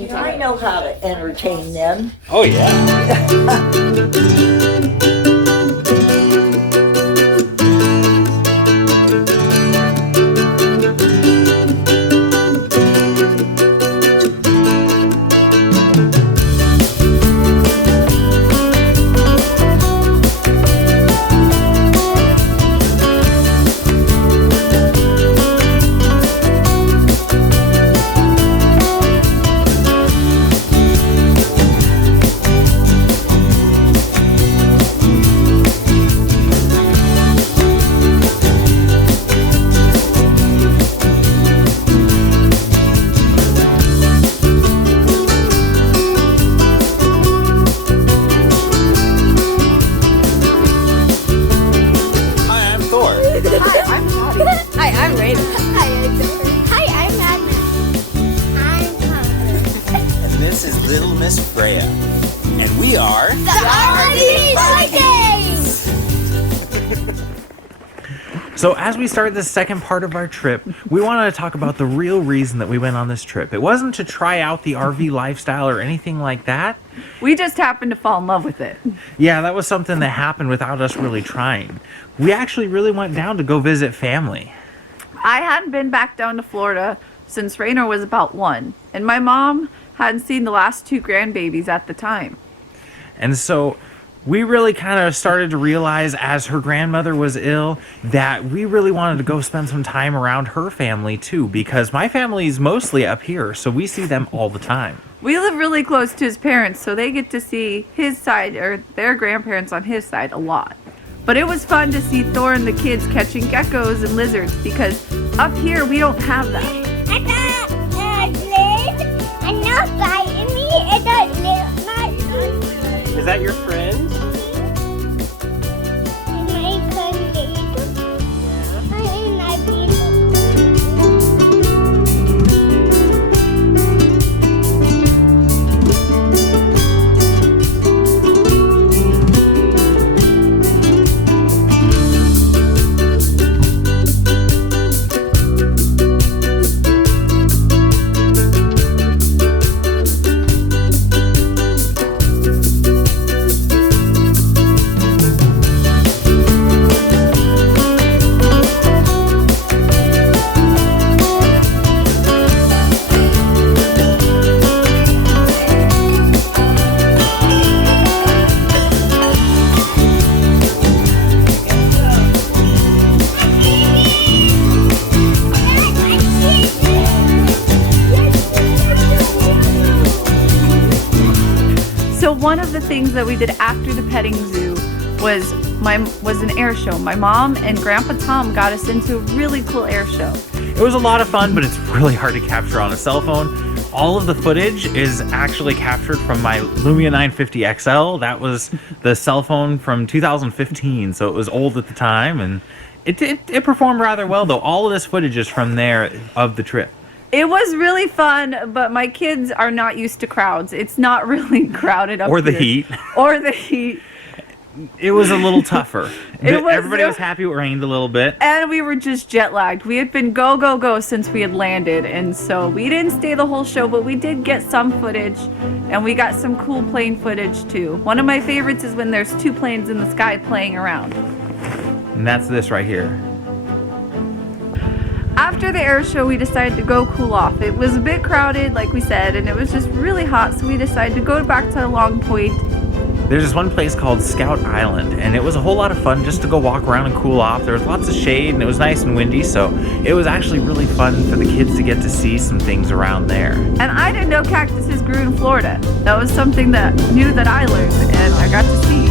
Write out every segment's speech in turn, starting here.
I know how to entertain them. Oh, yeah. And we are the RV Vikings! So as we start the second part of our trip, we wanted to talk about the real reason that we went on this trip. It wasn't to try out the RV lifestyle or anything like that. We just happened to fall in love with it. Yeah, that was something that happened without us really trying. We actually really went down to go visit family. I hadn't been back down to Florida since Raynor was about 1, and my mom hadn't seen the last 2 grandbabies at the time. And so we really kind of started to realize as her grandmother was ill that we really wanted to go spend some time around her family too, because my family is mostly up here, so we see them all the time. We live really close to his parents, so they get to see his side, or their grandparents on his side, a lot. But it was fun to see Thor and the kids catching geckos and lizards, because up here we don't have that. Is that your friend? One of the things that we did after the petting zoo was an air show. My mom and Grandpa Tom got us into a really cool air show. It was a lot of fun, but it's really hard to capture on a cell phone. All of the footage is actually captured from my Lumia 950 XL. That was the cell phone from 2015, so it was old at the time, and it performed rather well, though. All of this footage is from there of the trip. It was really fun, but my kids are not used to crowds. It's not really crowded up Or the here. heat. Or the heat. It was a little tougher. Everybody was so- happy it rained a little bit. And we were just jet lagged. We had been go, go, go since we had landed. And so we didn't stay the whole show, but we did get some footage. And we got some cool plane footage too. One of my favorites is when there's 2 planes in the sky playing around. And that's this right here. After the air show, we decided to go cool off. It was a bit crowded, like we said, and it was just really hot, so we decided to go back to Long Point. There's this one place called Scout Island, and it was a whole lot of fun just to go walk around and cool off. There was lots of shade, and it was nice and windy, so it was actually really fun for the kids to get to see some things around there. And I didn't know cactuses grew in Florida. That was something that I learned, and I got to see.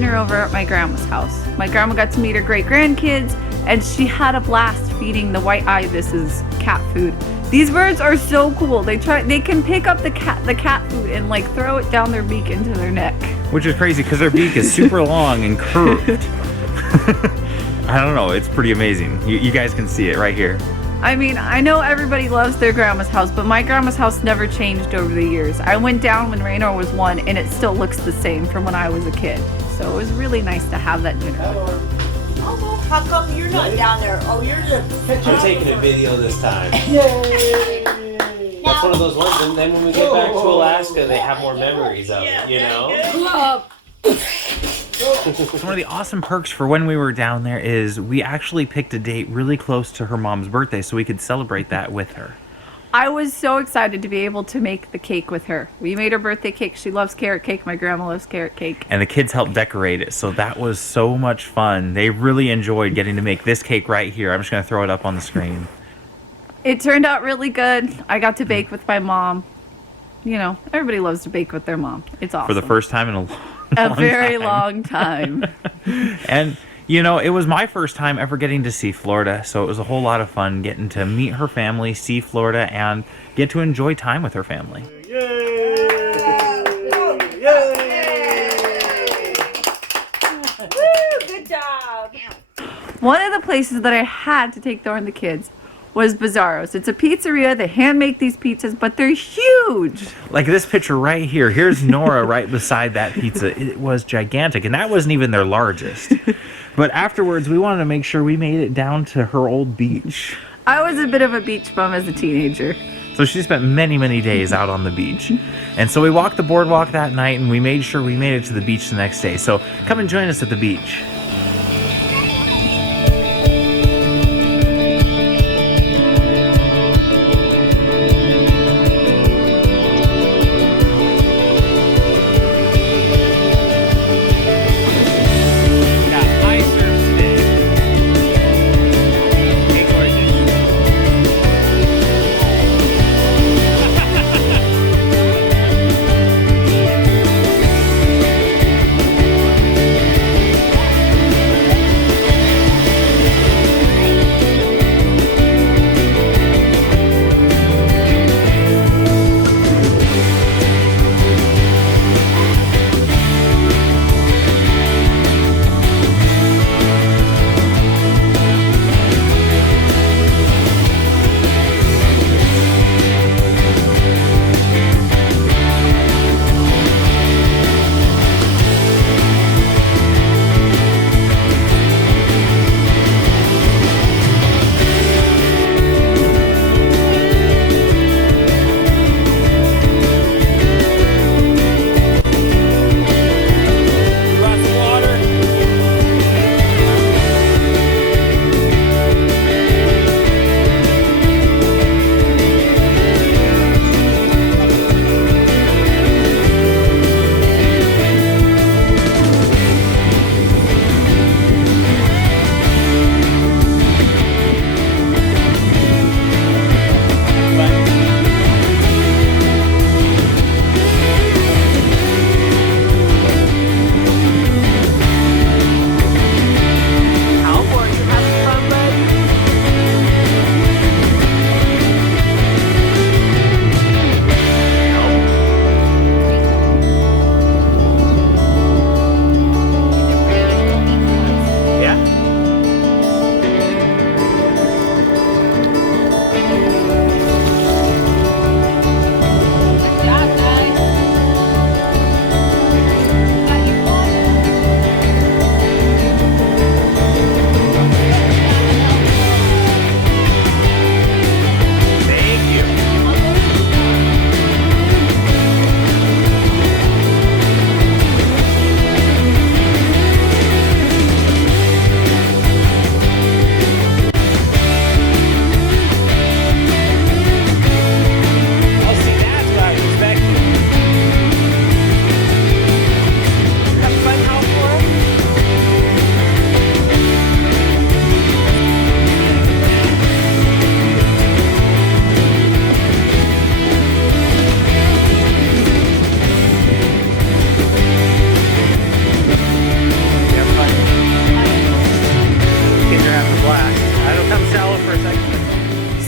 dinner over at my grandma's house. My grandma got to meet her great grandkids, and she had a blast feeding the white ibises cat food. These birds are so cool. They can pick up the cat food and like throw it down their beak into their neck. Which is crazy because their beak is super long and curved. I don't know, it's pretty amazing. You guys can see it right here. I mean, I know everybody loves their grandma's house, but my grandma's house never changed over the years. I went down when Raynor was 1, and it still looks the same from when I was a kid. So it was really nice to have that dinner. Oh, how come you're not down there? Oh, you're the I'm taking a video this time. Yay! That's one of those ones, and then when we get back to Alaska, they have more memories of it, you know? One of the awesome perks for when we were down there is we actually picked a date really close to her mom's birthday so we could celebrate that with her. I was so excited to be able to make the cake with her. We made her birthday cake. She loves carrot cake. My grandma loves carrot cake. And the kids helped decorate it, so that was so much fun. They really enjoyed getting to make this cake right here. I'm just going to throw it up on the screen. It turned out really good. I got to bake with my mom. You know, everybody loves to bake with their mom. It's awesome. For the first time in a long very time. long time. And, you know, it was my first time ever getting to see Florida, so it was a whole lot of fun getting to meet her family, see Florida, and get to enjoy time with her family. Woo, good job. One of the places that I had to take Thor and the kids was Bizzarro's. It's a pizzeria. They hand make these pizzas, but they're huge. Like this picture right here. Here's Nora right beside that pizza. It was gigantic, and that wasn't even their largest. But afterwards, we wanted to make sure we made it down to her old beach. I was a bit of a beach bum as a teenager. So she spent many, many days out on the beach. And so we walked the boardwalk that night, and we made sure we made it to the beach the next day. So come and join us at the beach.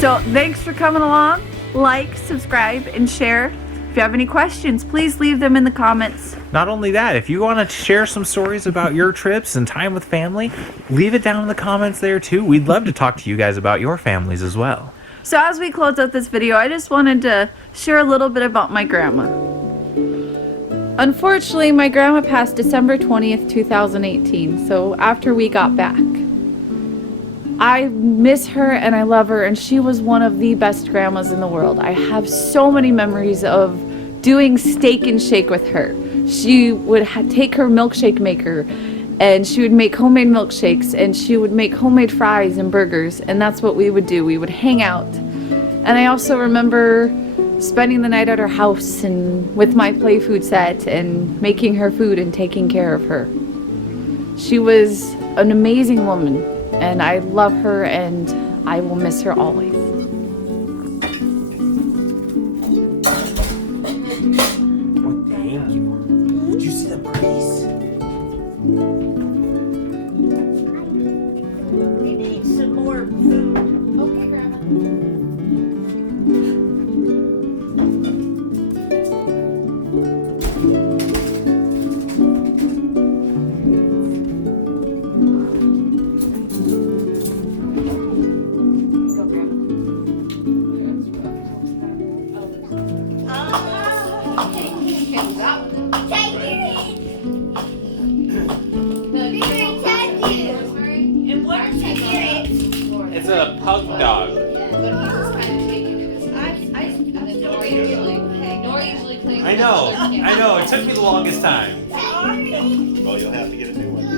So thanks for coming along. Like, subscribe, and share. If you have any questions, please leave them in the comments. Not only that, if you want to share some stories about your trips and time with family, leave it down in the comments there too. We'd love to talk to you guys about your families as well. So as we close out this video, I just wanted to share a little bit about my grandma. Unfortunately, my grandma passed December 20th, 2018, so after we got back. I miss her and I love her, and she was one of the best grandmas in the world. I have so many memories of doing steak and shake with her. She would take her milkshake maker and she would make homemade milkshakes, and she would make homemade fries and burgers, and that's what we would do. We would hang out. And I also remember spending the night at her house and with my play food set and making her food and taking care of her. She was an amazing woman, and I love her and I will miss her always. Thank you. Did you see the birdies? We need some more food. Okay, Grandma. And what is it? It's a pug dog. I know. It took me the longest time. Well, you'll have to get a new one then.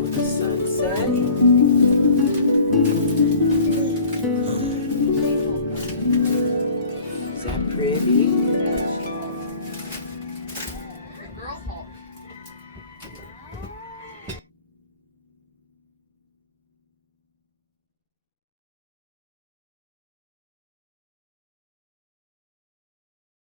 With the sunset.